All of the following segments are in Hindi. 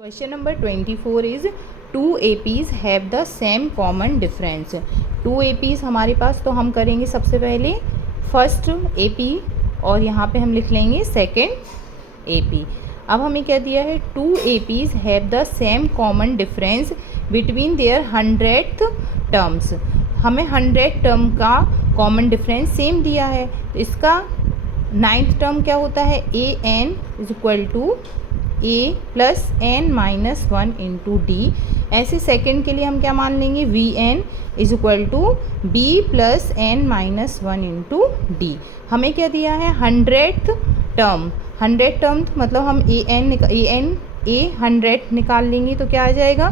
Question number 24 is two APs have the same common difference. Two APs हमारे पास, तो हम करेंगे सबसे पहले फर्स्ट AP और यहाँ पे हम लिख लेंगे सेकेंड AP. अब हमें क्या दिया है, two APs have the same common difference between their 100th terms. हमें 100 टर्म का कॉमन डिफरेंस सेम दिया है, तो इसका 9th टर्म क्या होता है, A N is equal to A plus N minus 1 into D. ऐसे सेकेंड के लिए हम क्या मान लेंगे, B N is equal to B plus N minus 1 into D. हमें क्या दिया है, 100th टर्म. 100 टर्म मतलब हम ए 100 निकाल लेंगे तो क्या आ जाएगा,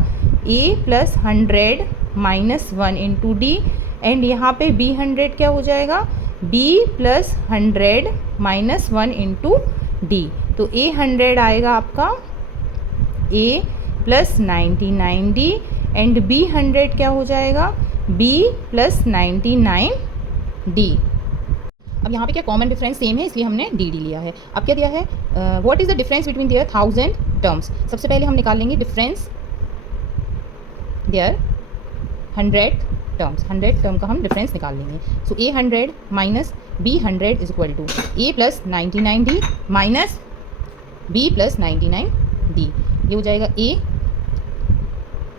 A plus 100 minus 1 into D. And यहाँ पे बी 100 क्या हो जाएगा, B plus 100 minus 1 into D. तो ए 100 आएगा आपका A plus 99 D and B 100 क्या हो जाएगा, बी प्लस 99 डी. अब यहाँ पे क्या कॉमन डिफरेंस सेम है इसलिए हमने डी लिया है. अब क्या दिया है, what is the difference between their 1000 terms. सबसे पहले हम निकाल लेंगे डिफरेंस देयर 100 टर्म्स. 100 टर्म का हम डिफरेंस निकाल लेंगे. So A 100 minus B 100 is equal to A plus 99 D minus B plus 99 D. ये हो जाएगा A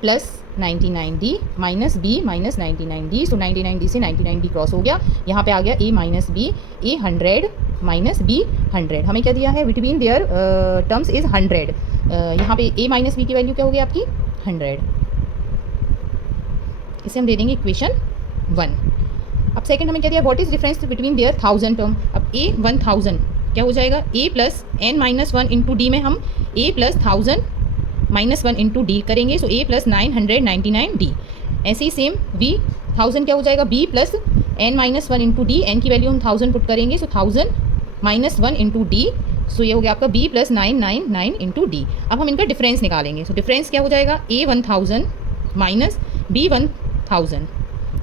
plus 99 D minus B minus 99 D. So 99 D से 99 डी क्रॉस हो गया, यहाँ पे आ गया ए माइनस बी, ए 100 माइनस बी 100. हमें क्या दिया है, बिटवीन देयर टर्म्स इज 100. यहाँ पे ए माइनस बी की वैल्यू क्या हो गई आपकी 100. इसे हम दे देंगे इक्वेशन 1. अब सेकंड हमें क्या दिया, what is difference between their 1000 term. अब ए 1000 क्या हो जाएगा, A plus N minus 1 into D में हम A plus 1000 minus 1 into D करेंगे. So A plus 999 D. ऐसे ही सेम बी 1000 क्या हो जाएगा, B plus N minus 1 into D. N की वैल्यू हम 1000 पुट करेंगे, so 1000 minus 1 into D. So ये हो गया आपका बी प्लस 999 इंटू डी. अब हम इनका डिफरेंस निकालेंगे. सो डिफरेंस क्या हो जाएगा, A 1000 minus B 1000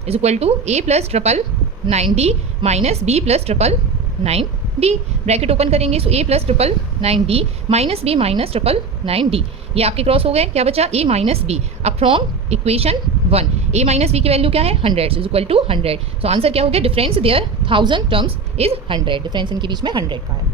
is equal to A plus 999 D minus B plus 999 D. Bracket open करेंगे, so A plus 999 D minus B minus 999 D. ये आपके क्रॉस हो गए, क्या बचा, ए माइनस बी. अब from equation 1 A minus B की वैल्यू क्या है, 100 is equal to 100. So answer क्या हो गया, difference their 1000 terms is 100. Difference इनके बीच में 100 का है.